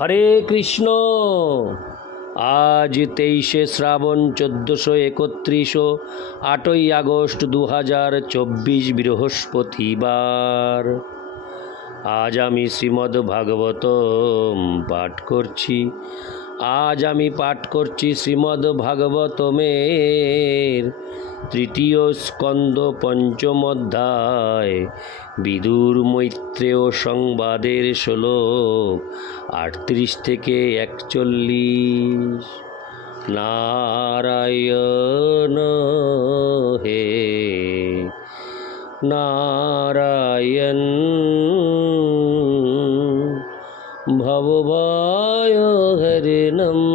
হরে কৃষ্ণ। আজ তেইশে শ্রাবণ চোদ্দোশো একত্রিশো আটই আগস্ট দু হাজার চব্বিশ বৃহস্পতিবার আজ আমি শ্রীমদ্ ভাগবতম পাঠ করছি। আজ আমি পাঠ করছি শ্রীমদ্ ভাগবতমের তৃতীয় স্কন্দ পঞ্চম অধ্যায় বিদুর মৈত্রেয় সংবাদের শ্লোক, আটত্রিশ থেকে একচল্লিশ। নারায়ণ হে, নারায়ণ ভববায় হরিণম নারায়ণ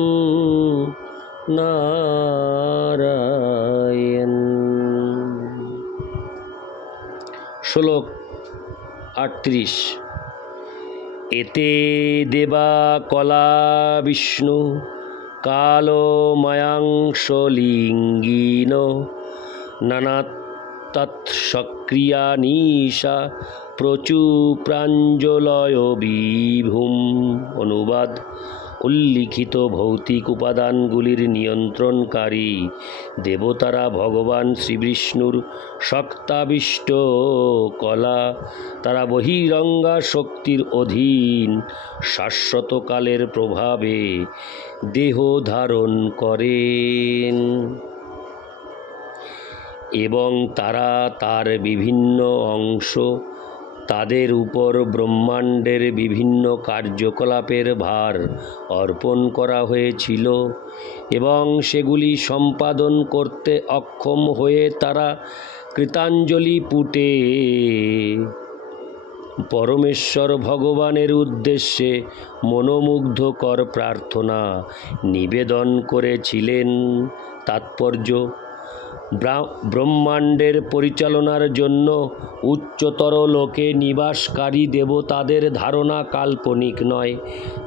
শ্লোক আটত্রিশ। এতে দেবা কলা বিষ্ণু কালো কালময়াংশলিঙ্গিন নানা তৎসক্রিয়া নিশা প্রচুপ্রাঞ্জলয় বিভূম। অনুবাদ। উল্লিখিত ভৌতিক উপাদানগুলির নিয়ন্ত্রণকারী দেবতারা ভগবান শ্রীবিষ্ণুর শক্তাবিষ্ট কলা। তারা বহিরঙ্গা শক্তির অধীন শাশ্বতকালের প্রভাবে দেহ ধারণ করেন। এবং তারা তার বিভিন্ন অংশ তাদের উপর ব্রহ্মাণ্ডের বিভিন্ন কার্যকলাপের ভার অর্পণ করা হয়েছিল এবং সেগুলি সম্পাদন করতে অক্ষম হয়ে তারা কৃতাঞ্জলি পুটে। পরমেশ্বর ভগবানের উদ্দেশ্যে মনোমুগ্ধকর প্রার্থনা নিবেদন করেছিলেন। তাৎপর্য ব্রহ্মাণ্ডের পরিচালনার জন্য উচ্চতর লোকে নিবাসকারী দেবতাদের ধারণা কাল্পনিক নয়,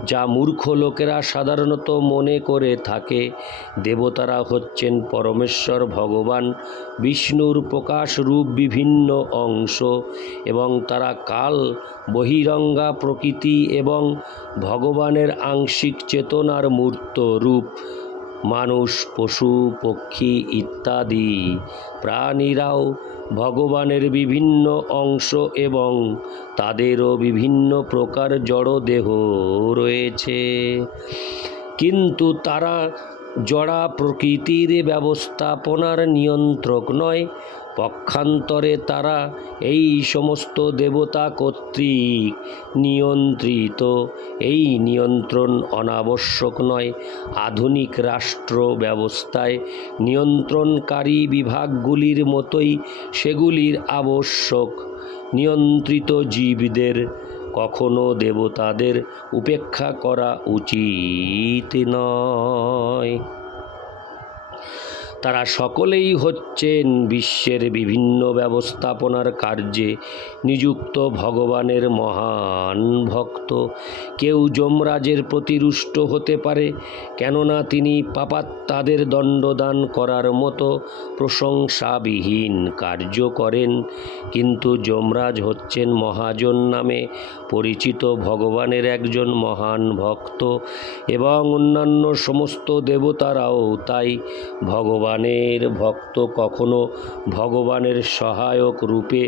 যা মূর্খ লোকেরা সাধারণত মনে করে থাকে। দেবতারা হচ্ছেন পরমেশ্বর ভগবান, বিষ্ণুর প্রকাশ রূপ বিভিন্ন অংশ এবং তারা কাল, বহিরঙ্গা প্রকৃতি এবং ভগবানের আংশিক চেতনার মূর্ত রূপ। মানুষ, পশু, পক্ষী ইত্যাদি। প্রাণীরাও ভগবানের বিভিন্ন অংশ এবং তাদেরও বিভিন্ন প্রকার জড় দেহ রয়েছে। কিন্তু তারা জড়া প্রকৃতির ব্যবস্থাপনার নিয়ন্ত্রক নয় পক্ষান্তরে তারা এই সমস্ত দেবতা কর্তৃক নিয়ন্ত্রিত। এই নিয়ন্ত্রণ অনাবশ্যক নয়। আধুনিক রাষ্ট্র ব্যবস্থায় নিয়ন্ত্রণকারী বিভাগগুলির মতোই সেগুলির আবশ্যক। নিয়ন্ত্রিত জীবদের কখনো দেবতাদের উপেক্ষা করা উচিত নয়। তারা সকলেই হচ্ছেন বিশ্বের বিভিন্ন ব্যবস্থাপনার কার্যে নিযুক্ত ভগবানের মহান ভক্ত। কেউ যমরাজের প্রতি রুষ্ট হতে পারে, কেননা তিনি পাপাত্মাদের দণ্ডদান করার মতো প্রশংসাবিহীন কার্য করেন। কিন্তু যমরাজ হচ্ছেন মহাজন নামে পরিচিত ভগবানের একজন মহান ভক্ত এবং অন্যান্য সমস্ত দেবতারাও তাই ভগবানের ভক্ত কখনো ভগবানের সহায়ক রূপে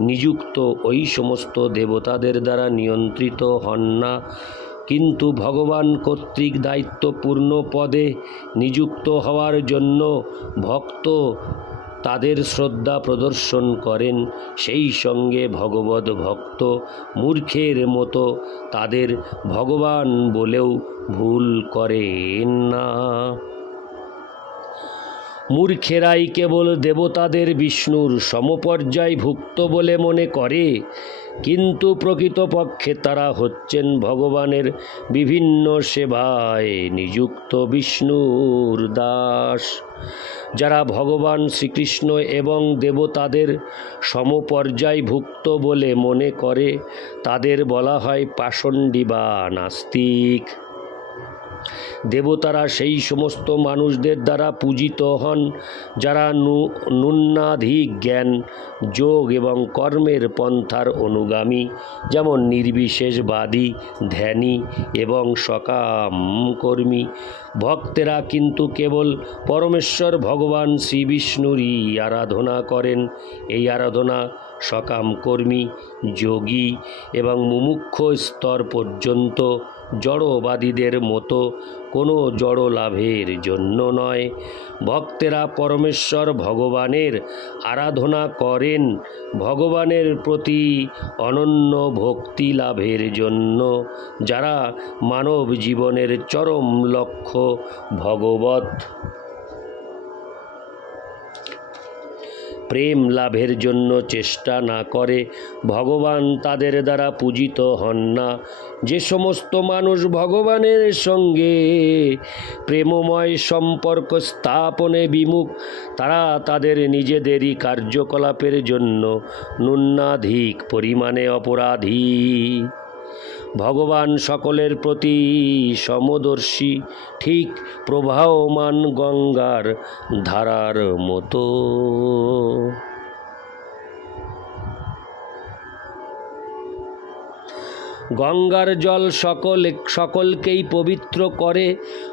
নিযুক্ত ওই সমস্ত দেবতাদের দ্বারা নিয়ন্ত্রিত হন না। কিন্তু ভগবান কর্তৃক দায়িত্বপূর্ণ পদে নিযুক্ত হওয়ার জন্য ভক্ত তাদের শ্রদ্ধা প্রদর্শন করেন। সেই সঙ্গে ভগবত ভক্ত মূর্খের মতো তাদের ভগবান বলেও ভুল করেন না। মূর্খেরাই কেবল দেবতাদের বিষ্ণুর সমপর্যায়ভুক্ত বলে মনে করে, কিন্তু প্রকৃতপক্ষে তারা হচ্ছেন ভগবানের বিভিন্ন সেবায় নিযুক্ত বিষ্ণুর দাস। যারা ভগবান শ্রীকৃষ্ণ এবং দেবতাদের সমপর্যায়ভুক্ত বলে মনে করে, তাদের বলা হয় পাষণ্ডী বা নাস্তিক। দেবতারা সেই সমস্ত মানুষদের দ্বারা পূজিত হন, যারা নু- ন্যূনাধিক জ্ঞান যোগ এবং কর্মের পন্থার অনুগামী, যেমন নির্বিশেষবাদী ধ্যানী এবং সকাম কর্মী। ভক্তেরা কিন্তু কেবল পরমেশ্বর ভগবান শ্রী বিষ্ণুরই আরাধনা করেন। এই আরাধনা সকাম কর্মী, যোগী এবং মুমুক্ষ স্তর পর্যন্ত জড়বাদীদের মতো কোনো জড় লাভের জন্য নয়। ভক্তেরা পরমেশ্বর ভগবানের আরাধনা করেন, ভগবানের প্রতি অনন্য ভক্তি লাভের জন্য। যারা মানব জীবনের চরম লক্ষ্য ভগবত প্রেম লাভের জন্য চেষ্টা না করে, ভগবান তাদের দ্বারা পূজিত হন না। যে সমস্ত মানুষ ভগবানের সঙ্গে প্রেমময় সম্পর্ক স্থাপনে বিমুখ, তারা তাদের নিজেদেরই কার্যকলাপের জন্য ন্যূনাধিক পরিমাণে অপরাধী। ভগবান সকলের প্রতি সমদর্শী, ঠিক প্রবাহমান গঙ্গার ধারার মতো। গঙ্গার জল সকল, সকলকেই পবিত্র করে,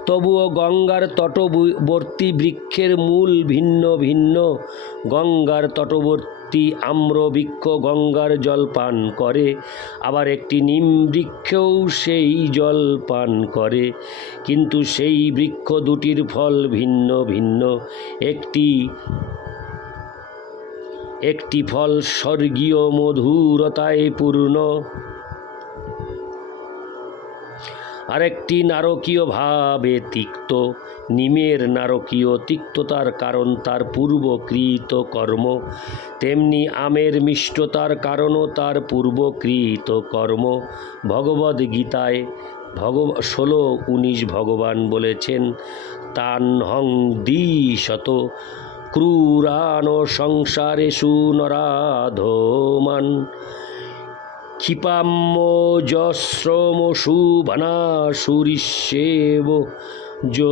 তবুও গঙ্গার তটবর্তী বৃক্ষের মূল ভিন্ন ভিন্ন গঙ্গার তটবর্তী আম্রবৃক্ষ গঙ্গার জল পান করে, আবার একটি নিম বৃক্ষেও সেই জল পান করে। কিন্তু সেই বৃক্ষ দুটির ফল ভিন্ন ভিন্ন। একটি একটি ফল স্বর্গীয় মধুরতায় পূর্ণ। আরেকটি নারকীয় ভাবে তিক্ত। নিমের নারকীয় তিক্ততার কারণ তার পূর্বকৃত কর্ম। তেমনি আমের মিষ্টতার কারণও তার পূর্বকৃত কর্ম। ভগবদ গীতায় ভগব, ষোলো উনিশ ভগবান বলেছেন তান হং দ্বিশত ক্রূরান সংসারেষু নরাধমান। ক্ষিপাম্যজস্রমসু বানাসুরিষ্যেব ভগবদ্বিদ্বেষী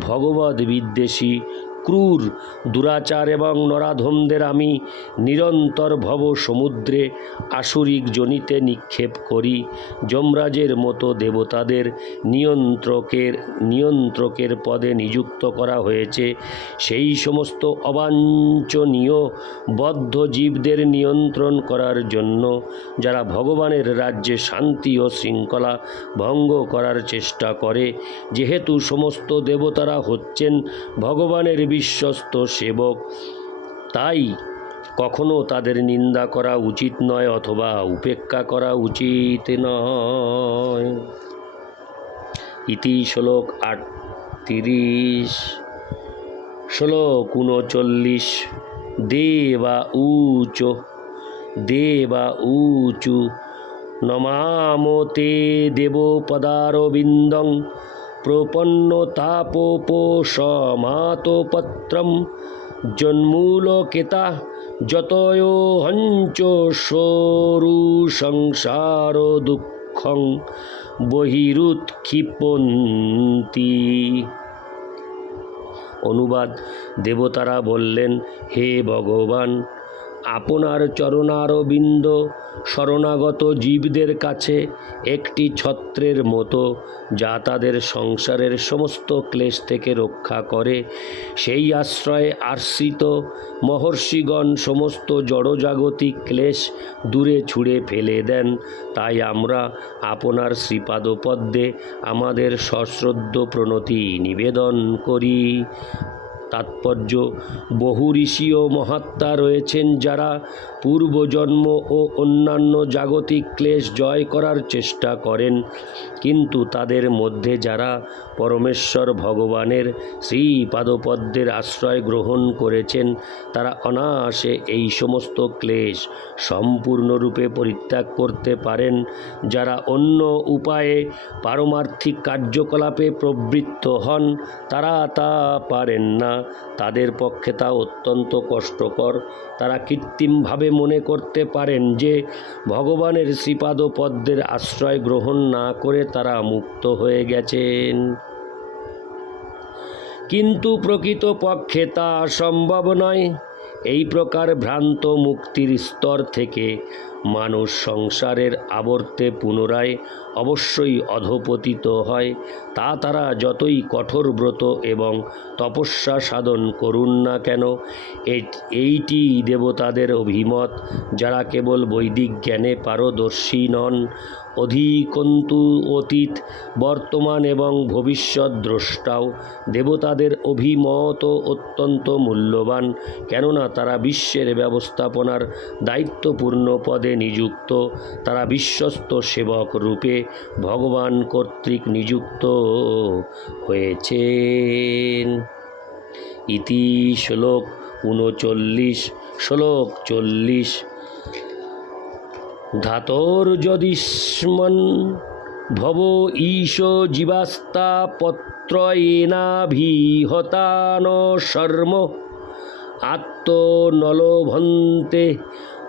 ভগবদ বিদ্বেষী ক্রূর, দুরাচার এবং নরাধমদের আমি নিরন্তর ভব সমুদ্রে আসুরিক জনিতে নিক্ষেপ করি। যমরাজের মতো দেবতাদের নিয়ন্ত্রকের নিয়ন্ত্রকের পদে নিযুক্ত করা হয়েছে। সেই সমস্ত অবাঞ্ছনীয় বদ্ধ জীবদের নিয়ন্ত্রণ করার জন্য যারা ভগবানের রাজ্যে শান্তি ও শৃঙ্খলা ভঙ্গ করার চেষ্টা করে, যেহেতু সমস্ত দেবতারা হচ্ছেন ভগবানের বিশ্বস্ত সেবক। তাই কখনো তাদের নিন্দা করা উচিত নয় অথবা উপেক্ষা করা উচিত নয়। ইতি শ্লোক আটত্রিশ। শ্লোক উনচল্লিশ। দেবা উচ। দেবা উচু। নমামতে দেবপদারবিন্দং প্রপন্ন তাপোপোষমাতপত্রম জন্মূলকেতা যতয় হঞ্চ সরু সংসার দুঃখং বহিরুৎক্ষিপন্তি। অনুবাদ দেবতারা বললেন হে ভগবান আপনার চরণারবিন্দ শরণাগত জীবদের কাছে একটি ছত্রের মতো, যা তাদের সংসারের সমস্ত ক্লেশ থেকে রক্ষা করে। সেই আশ্রয়ে আশ্রিত মহর্ষিগণ সমস্ত জড়জাগতিক ক্লেশ দূরে ছুঁড়ে ফেলে দেন। তাই আমরা আপনার শ্রীপাদপদ্মে আমাদের সশ্রদ্ধ প্রণতি নিবেদন করি। তাৎপর্য। বহু ঋষি ও মহাত্মা রয়েছেন যারা পূর্বজন্ম ও অন্যান্য জাগতিক ক্লেশ জয় করার চেষ্টা করেন। কিন্তু তাদের মধ্যে যারা পরমেশ্বর ভগবানের শ্রী পাদপদ্মের আশ্রয় গ্রহণ করেছেন, তারা অনায়াসে এই সমস্ত ক্লেশ সম্পূর্ণরূপে পরিত্যাগ করতে পারেন, যারা অন্য উপায়ে পারমার্থিক কার্যকলাপে প্রবৃত্ত হন, তারা তা পারেন না। তাদের পক্ষে তা অত্যন্ত কষ্টকর তারা কৃত্রিমভাবে মনে করতে পারেন যে ভগবানের শ্রীপাদ পদ্মের আশ্রয় গ্রহণ না করে তারা মুক্ত হয়ে গেছেন। কিন্তু প্রকৃত পক্ষে তা সম্ভব নয়। এই প্রকার ভ্রান্ত মুক্তির স্তর থেকে মানুষ সংসারের আবর্তে পুনরায় অবশ্যই অধপতিত হয়, তা তারা যতই কঠোর ব্রত এবং তপস্যা সাধন করুন না কেন এইটি দেবতাদের অভিমত, যারা কেবল বৈদিক জ্ঞানে পারদর্শী নন। অধিকন্তু অতীত, বর্তমান এবং ভবিষ্যৎ দ্রষ্টাও দেবতাদের অভিমত অত্যন্ত মূল্যবান, কেননা তারা বিশ্বের ব্যবস্থাপনার দায়িত্বপূর্ণ পদে নিযুক্ত। তারা বিশ্বস্ত সেবক রূপে ভগবান কর্তৃক নিযুক্ত হয়েছেন। ইতি শ্লোক উনচল্লিশ শ্লোক চল্লিশ। ধাতর যদিস্মন ভব ঈশ জীবাস্তা পত্রয়েনাভিহতান শর্ম আত্মনলভন্তে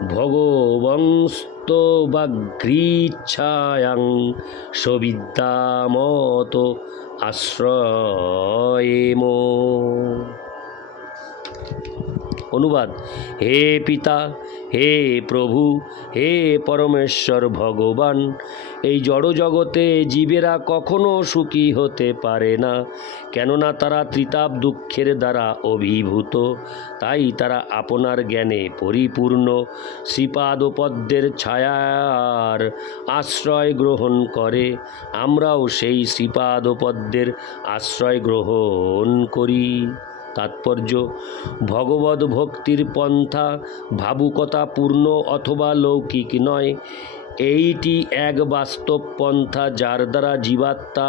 ভগবংস্তবাঘ্রীচ্ছায়াং সবিদ্যামত আশ্রয়েম। অনুবাদ। হে পিতা হে প্রভু, হে পরমেশ্বর ভগবান, এই জড়জগতে জীবেরা কখনো সুখী হতে পারে না, কেননা তারা ত্রিতাপ দুঃখের দ্বারা অভিভূত, তাই তারা আপনার জ্ঞানে পরিপূর্ণ, শ্রীপাদপদ্মের ছায়ার আশ্রয় গ্রহণ করে, আমরাও সেই শ্রীপাদপদ্মের আশ্রয় গ্রহণ করি। তাৎপর্য ভগবত ভক্তির পন্থা ভাবুকতা পূর্ণ অথবা লৌকিক নয়। এইটি এক বাস্তব পন্থা যার দ্বারা জীবাত্মা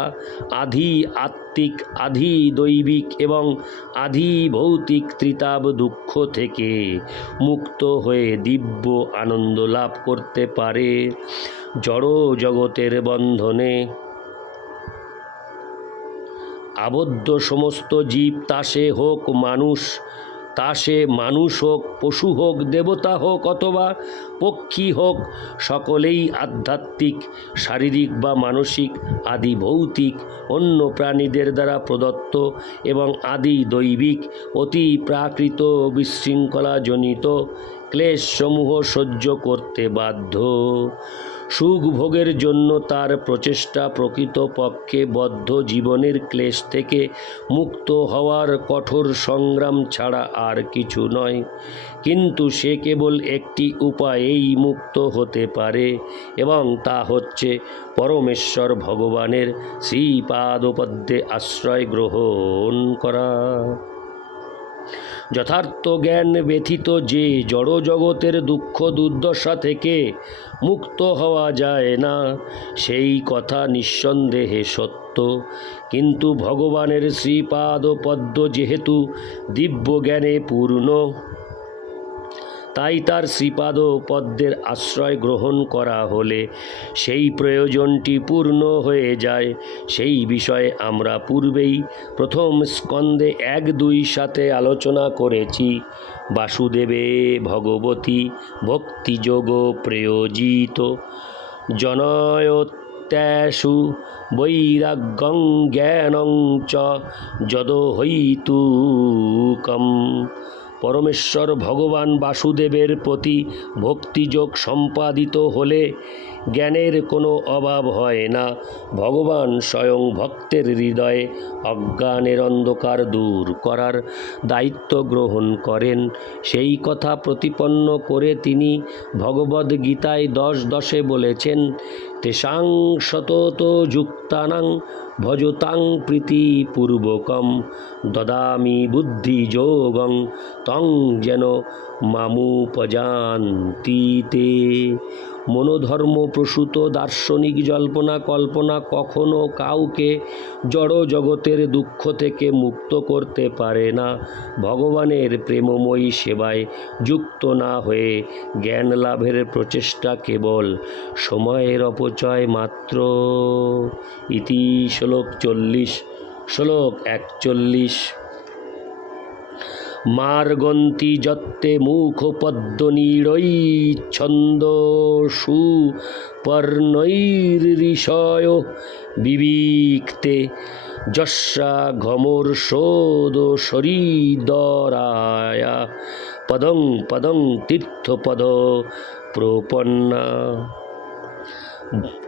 আধি আত্মিক, আধি দৈবিক এবং আধি ভৌতিক ত্রিতাব দুঃখ থেকে মুক্ত হয়ে দিব্য আনন্দ লাভ করতে পারে। জড় জগতের বন্ধনে আবদ্ধ সমস্ত জীব তা সে হোক মানুষ, তা সে মানুষ হোক, পশু হোক, দেবতা হোক অথবা পক্ষী হোক, সকলেই আধ্যাত্মিক, শারীরিক বা মানসিক, আদি ভৌতিক, অন্য প্রাণীদের দ্বারা প্রদত্ত এবং আদি দৈবিক, অতি প্রাকৃত বিশৃঙ্খলাজনিত ক্লেশসমূহ সহ্য করতে বাধ্য। সুখ ভোগের জন্য তার প্রচেষ্টা প্রকৃত পক্ষে বদ্ধ। জীবনের ক্লেশ থেকে মুক্ত হওয়ার কঠোর সংগ্রাম ছাড়া আর কিছু নয়। কিন্তু সে কেবল একটি উপায়েই মুক্ত হতে পারে এবং তা হচ্ছে পরমেশ্বর ভগবানের শ্রীপাদপদ্মে আশ্রয় গ্রহণ করা। যথার্থ জ্ঞান ব্যথিত যে জড় জগতের দুঃখ দুর্দশা থেকে মুক্ত হওয়া যায় না, সেই কথা নিঃসন্দেহে সত্য। কিন্তু ভগবানের শ্রীপাদ পদ্ম যেহেতু দিব্য জ্ঞানে পূর্ণ তাই তার শ্রীপাদ পদ্মের আশ্রয় গ্রহণ করা হলে সেই প্রয়োজনটি পূর্ণ হয়ে যায়। সেই বিষয়ে আমরা পূর্বেই প্রথম স্কন্দে এক দুই সাথে আলোচনা করেছি। বাসুদেবে ভগবতী ভক্তিযোগ প্রয়োজিত। জনয়ত্যাশু বৈরাগ্যং জ্ঞানং চ যদ হৈতুকম পরমেশ্বর ভগবান বাসুদেবের প্রতি ভক্তিযোগ সম্পাদিত হলে জ্ঞানের কোনো অভাব হয় না। ভগবান স্বয়ং ভক্তের হৃদয়ে অজ্ঞানের অন্ধকার দূর করার দায়িত্ব গ্রহণ করেন। সেই কথা প্রতিপন্ন করে তিনি ভগবদ্গীতায় দশ দশে বলেছেন তেষাং সতত যুক্তানাং ভজতাং প্রীতিপূর্বকম দদামি বুদ্ধিযোগং তং যেন মামুপজান্তিতে মনোধর্ম প্রসূত দার্শনিক জল্পনা কল্পনা কখনো কাউকে জড় জগতের দুঃখ থেকে মুক্ত করতে পারে না। ভগবানের প্রেমময়ী সেবায় যুক্ত না হয়ে জ্ঞান লাভের প্রচেষ্টা কেবল সময়ের অপচয় মাত্র। ইতি শ্লোক চল্লিশ, শ্লোক একচল্লিশ। মার্গন্তি যত্তে মুখ পদ্মনীড়ৈ ছন্দ সুপর্ণৈর্ষয় বিবিক্তে যস্যা ঘমর শরিদরায়া পদং পদং তীর্থপদ প্রপন্না।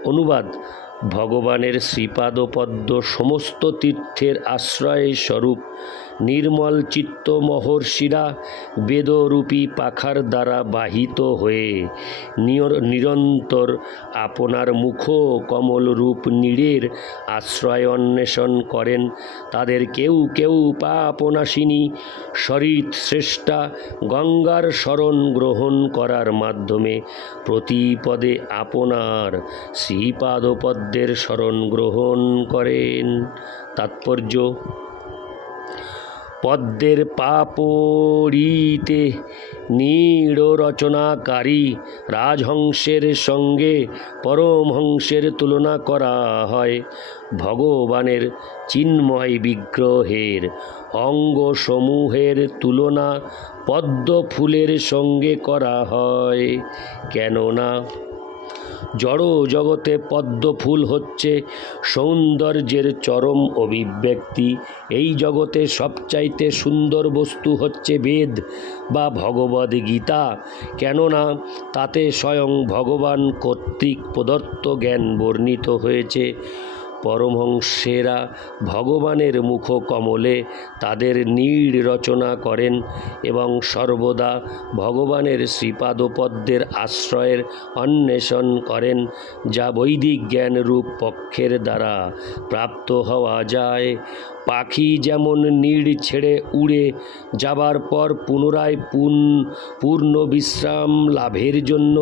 অনুবাদ ভগবানের শ্রীপাদপদ্ম সমস্ত তীর্থের আশ্রয় স্বরূপ নির্মল চিত্ত মহর্ষিরা বেদরূপী পাখার দ্বারা বাহিত হয়ে নিরন্তর আপনার মুখ কমল রূপ নীড়ের আশ্রয় অন্বেষণ করেন। তাদের কেউ কেউ পাপনাশিনী, সরিত শ্রেষ্ঠা, গঙ্গার শরণ গ্রহণ করার মাধ্যমে প্রতিপদে আপনার শ্রীপাদপদ্মের স্মরণ গ্রহণ করেন। তাৎপর্য, পদ্মের পাপড়িতে নীড় রচনাকারী রাজহংসের সঙ্গে পরমহংসের তুলনা করা হয়। ভগবানের চিন্ময় বিগ্রহের অঙ্গসমূহের তুলনা পদ্ম ফুলের সঙ্গে করা হয়। কেননা জড় জগতে পদ্ম ফুল হচ্ছে সৌন্দর্যের চরম অভিব্যক্তি। এই জগতে সবচাইতে সুন্দর বস্তু হচ্ছে বেদ বা ভগবদ গীতা। কেননা তাতে স্বয়ং ভগবান কর্তৃক প্রদত্ত জ্ঞান বর্ণিত হয়েছে। পরমহংসেরা ভগবানের মুখ কমলে তাদের নীড় রচনা করেন এবং সর্বদা ভগবানের শ্রীপাদপদ্মের আশ্রয়ের অন্বেষণ করেন, যা বৈদিক জ্ঞানরূপ পক্ষের দ্বারা প্রাপ্ত হওয়া যায়। পাখি যেমন নীড় ছেড়ে উড়ে, যাবার পর পুনরায় পুন, পূর্ণ বিশ্রাম লাভের জন্য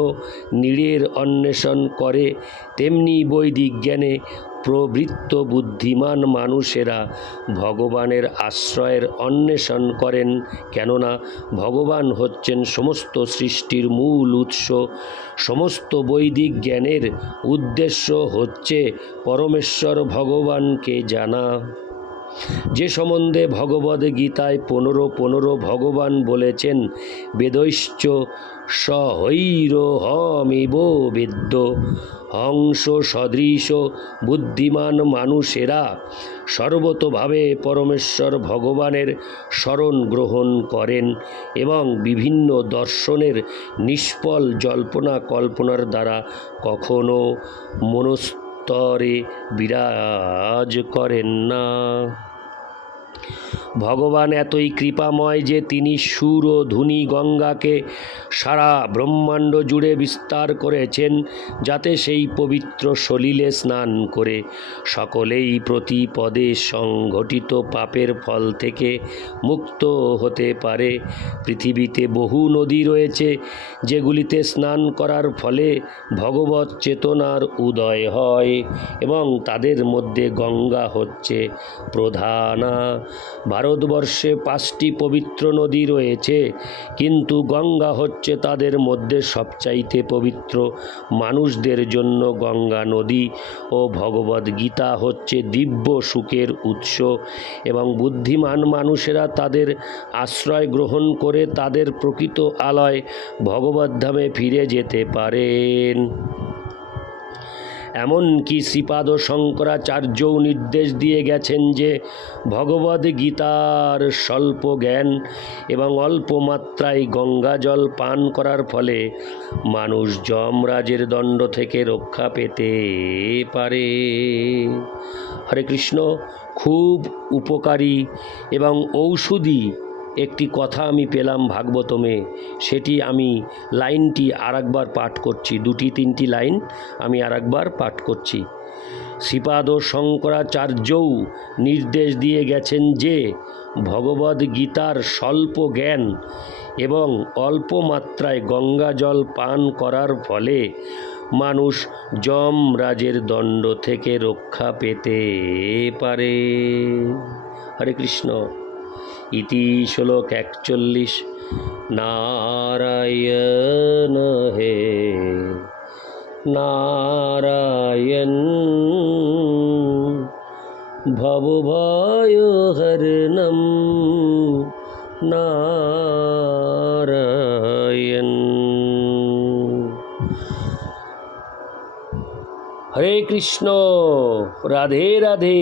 নীড়ের অন্বেষণ করে, তেমনি বৈদিক জ্ঞানে প্রবৃত্ত বুদ্ধিমান মানুষেরা ভগবানের আশ্রয়ের অন্বেষণ করেন, কেননা ভগবান হচ্ছেন সমস্ত সৃষ্টির মূল উৎস। সমস্ত বৈদিক জ্ঞানের উদ্দেশ্য হচ্ছে পরমেশ্বর ভগবানকে জানা। যে সম্বন্ধে ভগবদ গীতায় পনেরো পনেরো ভগবান বলেছেন, বেদৈশ্চ সহৈর হমিব বেদ্য। হংস সদৃশ বুদ্ধিমান মানুষেরা সর্বতোভাবে পরমেশ্বর ভগবানের স্মরণ গ্রহণ করেন এবং বিভিন্ন দর্শনের নিষ্ফল জল্পনা কল্পনার দ্বারা কখনো মনস্তরে বিরাজ করেন না। ভগবান এতই কৃপাময় যে তিনি সুর ও ধুনি গঙ্গাকে সারা ব্রহ্মাণ্ড জুড়ে বিস্তার করেছেন, যাতে সেই পবিত্র সলিলে স্নান করে সকলেই প্রতি পদে সংঘটিত পাপের ফল থেকে মুক্ত হতে পারে। পৃথিবীতে বহু নদী রয়েছে, যেগুলিতে স্নান করার ফলে ভগবত চেতনার উদয় হয় এবং তাদের মধ্যে গঙ্গা হচ্ছে প্রধানা। ভারতবর্ষে পাঁচটি পবিত্র নদী রয়েছে, কিন্তু গঙ্গা হচ্ছে তাদের মধ্যে সবচাইতে পবিত্র। মানুষদের জন্য গঙ্গা নদী ও ভগবদ গীতা হচ্ছে দিব্য সুখের উৎস এবং বুদ্ধিমান মানুষেরা তাদের আশ্রয় গ্রহণ করে তাদের প্রকৃত আলয় ভগবদ্ধামে ফিরে যেতে পারেন। এমনকি শ্রীপাদ শঙ্করাচার্যও নির্দেশ দিয়ে গেছেন যে ভগবদ গীতার স্বল্প জ্ঞান এবং অল্প মাত্রায় গঙ্গা জল পান করার ফলে মানুষ যমরাজের দণ্ড থেকে রক্ষা পেতে পারে। হরে কৃষ্ণ, খুব উপকারী এবং ঔষধি একটি কথা আমি পেলাম ভাগবতমে, সেটি আমি লাইনটি আরেকবার পাঠ করছি, দুটি তিনটি লাইন আমি আরেকবার পাঠ করছি। শ্রীপাদ শঙ্করাচার্যও নির্দেশ দিয়ে গেছেন যে, ভগবদ গীতার স্বল্প জ্ঞান এবং অল্প মাত্রায় গঙ্গা জল পান করার ফলে মানুষ যমরাজের দণ্ড থেকে রক্ষা পেতে পারে। হরে কৃষ্ণ। ইতি শ্লোক একচল্লিশ। নারায়ণ হে নারায়ণ ভবভয় হরণম না হরে কৃষ্ণ রাধে রাধে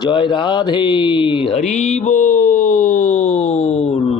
জয় রাধে হরি বল।